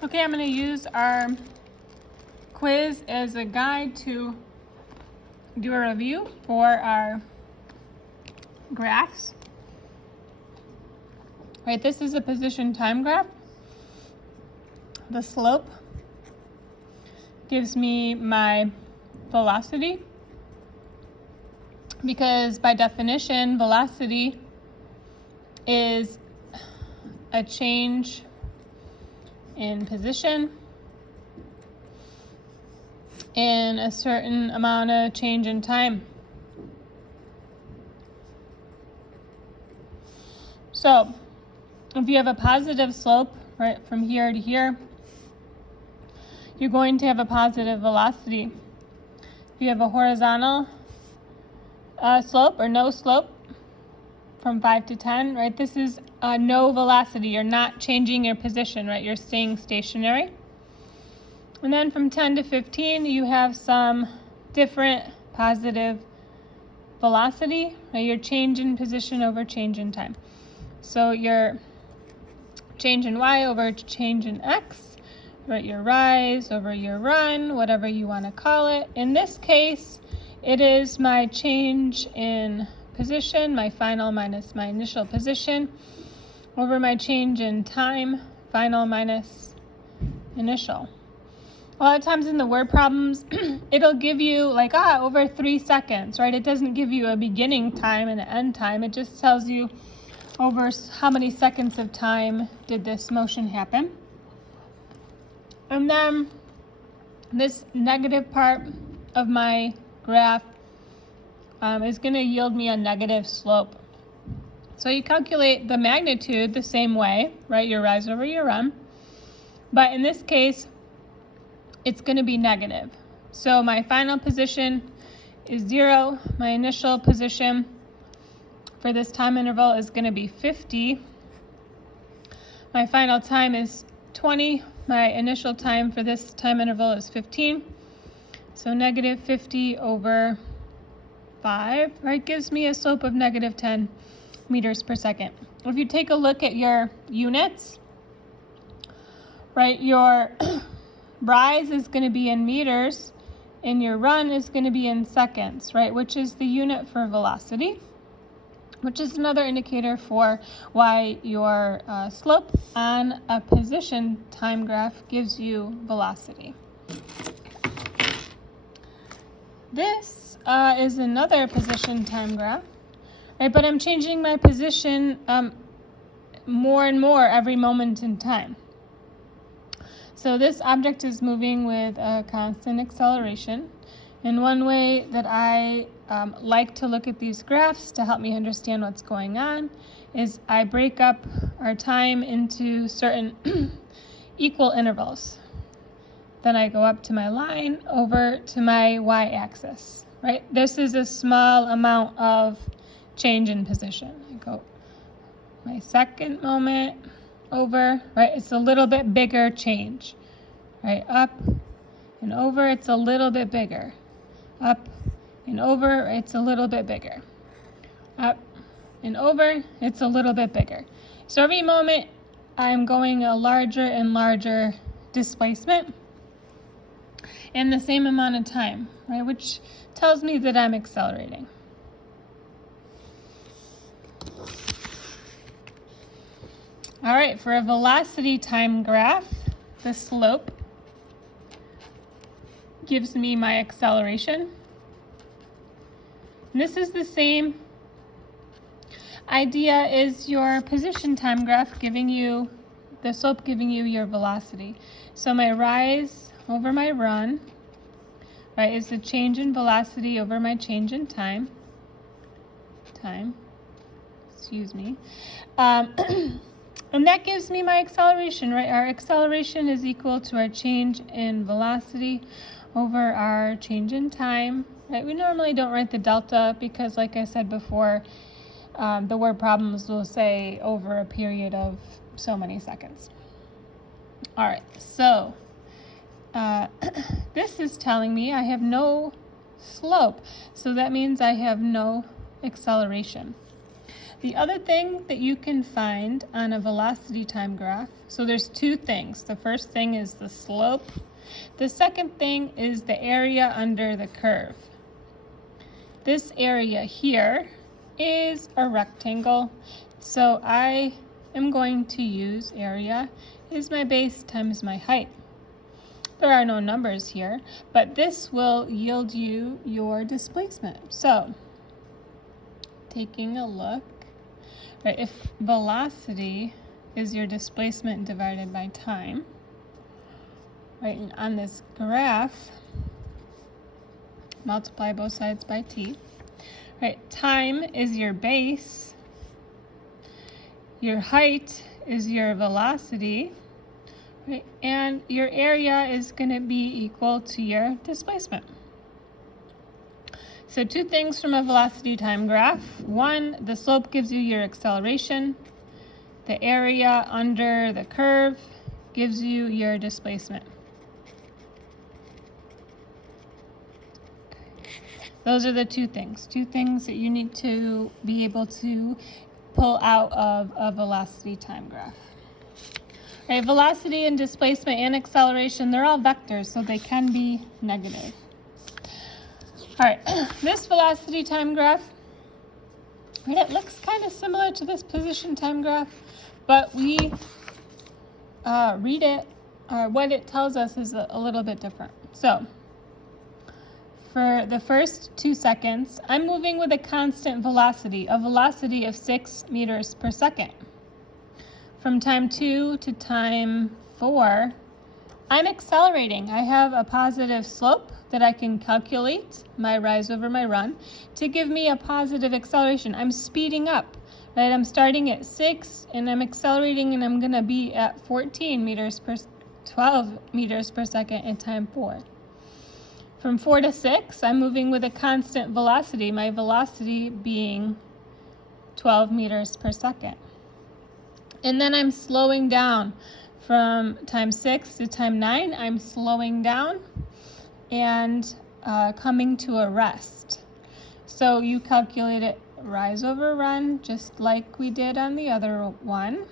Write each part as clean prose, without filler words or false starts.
Okay, I'm going to use our quiz as a guide to do a review for our graphs. Right, this is a position time graph. The slope gives me my velocity, because by definition, velocity is a change in position in a certain amount of change in time. So if you have a positive slope, right, from here to here, you're going to have a positive velocity. If you have a horizontal slope or no slope from 5 to 10, right, this is no velocity. You're not changing your position, right? You're staying stationary. And then from 10 to 15, you have some different positive velocity, right? Your change in position over change in time. So your change in y over change in x, right? Your rise over your run, whatever you want to call it. In this case, it is my change in position, my final minus my initial position, over my change in time, final minus initial. A lot of times in the word problems, it'll give you like, over 3 seconds, right? It doesn't give you a beginning time and an end time. It just tells you over how many seconds of time did this motion happen. And then this negative part of my graph is going to yield me a negative slope. So you calculate the magnitude the same way, right? Your rise over your run. But in this case, it's going to be negative. So my final position is 0. My initial position for this time interval is going to be 50. My final time is 20. My initial time for this time interval is 15. So negative 50 over 5, right, gives me a slope of negative 10 meters per second. If you take a look at your units, right, your rise is going to be in meters and your run is going to be in seconds, right, which is the unit for velocity, which is another indicator for why your slope on a position time graph gives you velocity. This is another position time graph, right, but I'm changing my position more and more every moment in time. So this object is moving with a constant acceleration. And one way that I like to look at these graphs to help me understand what's going on is I break up our time into certain equal intervals. Then I go up to my line over to my y-axis, right? This is a small amount of change in position. I go my second moment over, right? It's a little bit bigger change, right? Up and over, it's a little bit bigger. Up and over, it's a little bit bigger. Up and over, it's a little bit bigger. So every moment, I'm going a larger and larger displacement in the same amount of time, right? Which tells me that I'm accelerating. All right, for a velocity time graph, the slope gives me my acceleration. And this is the same idea as your position time graph giving you, the slope giving you your velocity. So my rise over my run, right, is the change in velocity over my change in time. And that gives me my acceleration, right? Our acceleration is equal to our change in velocity over our change in time, right? We normally don't write the delta because, like I said before, the word problems will say over a period of so many seconds. All right, so this is telling me I have no slope, so that means I have no acceleration. The other thing that you can find on a velocity time graph, so there's two things. The first thing is the slope. The second thing is the area under the curve. This area here is a rectangle, so I am going to use area is my base times my height. There are no numbers here, but this will yield you your displacement. So, taking a look, right, if velocity is your displacement divided by time, right, and on this graph, multiply both sides by t, right, time is your base, your height is your velocity, right, and your area is going to be equal to your displacement. So two things from a velocity time graph. One, the slope gives you your acceleration. The area under the curve gives you your displacement. Those are the two things that you need to be able to pull out of a velocity time graph. Right, velocity and displacement and acceleration, they're all vectors, so they can be negative. All right, this velocity time graph, right, it looks kind of similar to this position time graph, but we read it, what it tells us is a little bit different. So, for the first 2 seconds, I'm moving with a constant velocity, a velocity of 6 meters per second. From time 2 to time 4, I'm accelerating. I have a positive slope that I can calculate, my rise over my run, to give me a positive acceleration. I'm speeding up, right? I'm starting at 6 and I'm accelerating and I'm gonna be at 12 meters per second in time 4. From 4 to 6, I'm moving with a constant velocity, my velocity being 12 meters per second. And then I'm slowing down from time 6 to time 9. I'm slowing down and coming to a rest. So you calculate it rise over run, just like we did on the other one.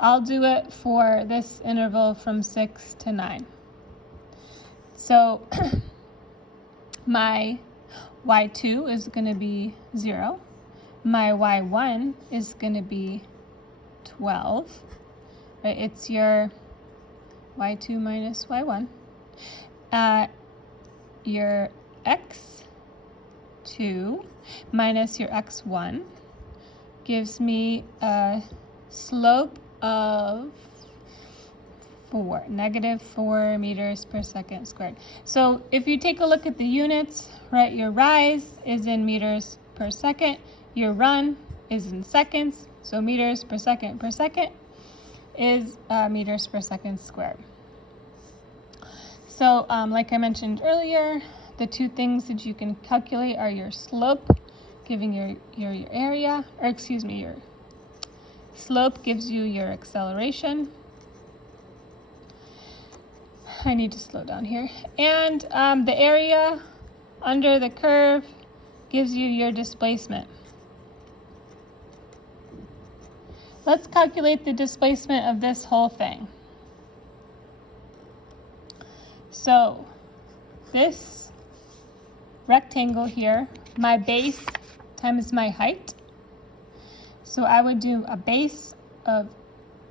I'll do it for this interval from 6 to 9. So my y2 is going to be 0. My y1 is going to be 12. Right? It's your y2 minus y1. Your x2 minus your x1 gives me a slope of negative 4 meters per second squared. So if you take a look at the units, right, your rise is in meters per second, your run is in seconds, so meters per second is meters per second squared. So like I mentioned earlier, the two things that you can calculate are your slope, giving your area, or excuse me, your slope gives you your acceleration. I need to slow down here. And the area under the curve gives you your displacement. Let's calculate the displacement of this whole thing. So this rectangle here, my base times my height. So I would do a base of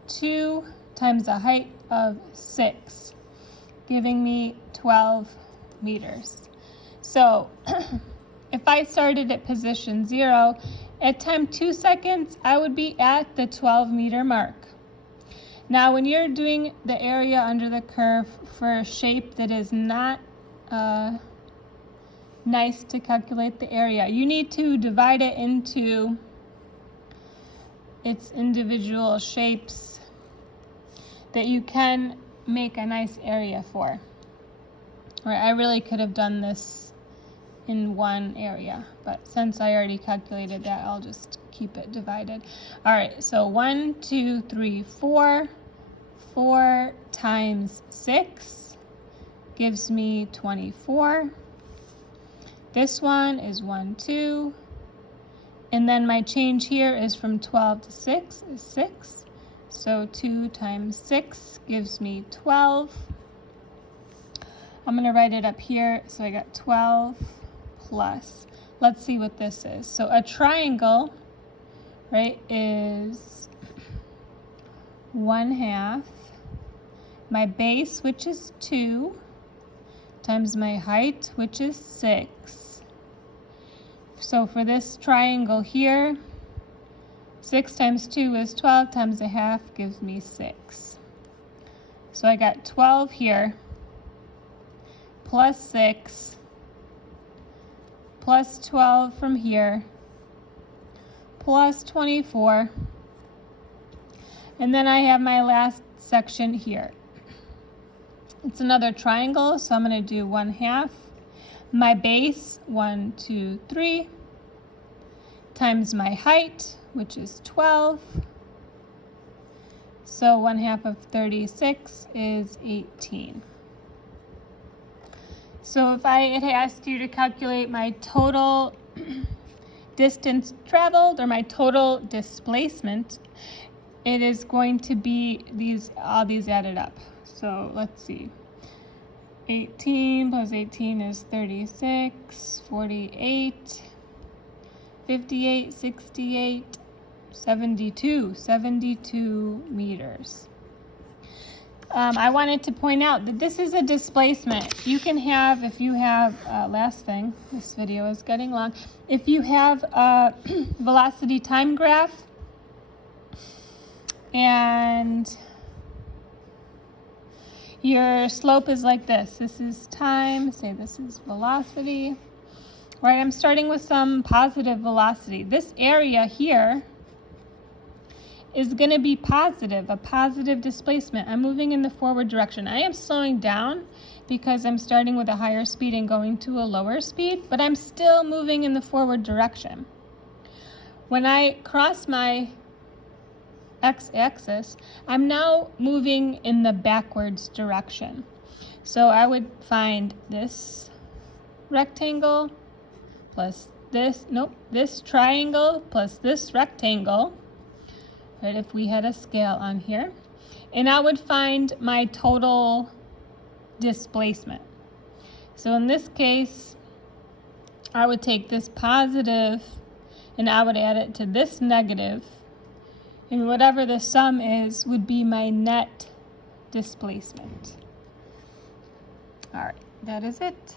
2 times a height of 6, giving me 12 meters. So if I started at position 0, at time 2 seconds, I would be at the 12 meter mark. Now, when you're doing the area under the curve for a shape that is not nice to calculate the area, you need to divide it into its individual shapes that you can make a nice area for. Right, I really could have done this in one area, but since I already calculated that, I'll just keep it divided. All right, so 1, 2, 3, 4. 4 times 6 gives me 24. This one is 1, 2. And then my change here is from 12 to 6 is 6. So 2 times 6 gives me 12. I'm going to write it up here. So I got 12 plus. Let's see what this is. So a triangle, right, is 1/2 my base, which is 2, times my height, which is 6. So for this triangle here, 6 times 2 is 12, times 1/2 gives me 6. So I got 12 here, plus 6, plus 12 from here, plus 24. And then I have my last section here. It's another triangle, so I'm going to do 1/2 my base, 1, 2, 3, times my height, which is 12. So 1/2 of 36 is 18. So if I had asked you to calculate my total distance traveled or my total displacement, it is going to be all these added up. So let's see. 18 plus 18 is 36, 48, 58, 68, 72 meters. I wanted to point out that this is a displacement. You can have, if you have, last thing, this video is getting long. If you have a velocity time graph and your slope is like this. This is time, say this is velocity. Right, I'm starting with some positive velocity. This area here is going to be positive, a positive displacement. I'm moving in the forward direction. I am slowing down because I'm starting with a higher speed and going to a lower speed, but I'm still moving in the forward direction. When I cross my x-axis, I'm now moving in the backwards direction. So I would find this rectangle plus this triangle plus this rectangle, right, if we had a scale on here, and I would find my total displacement. So in this case, I would take this positive and I would add it to this negative, and whatever the sum is would be my net displacement. All right, that is it.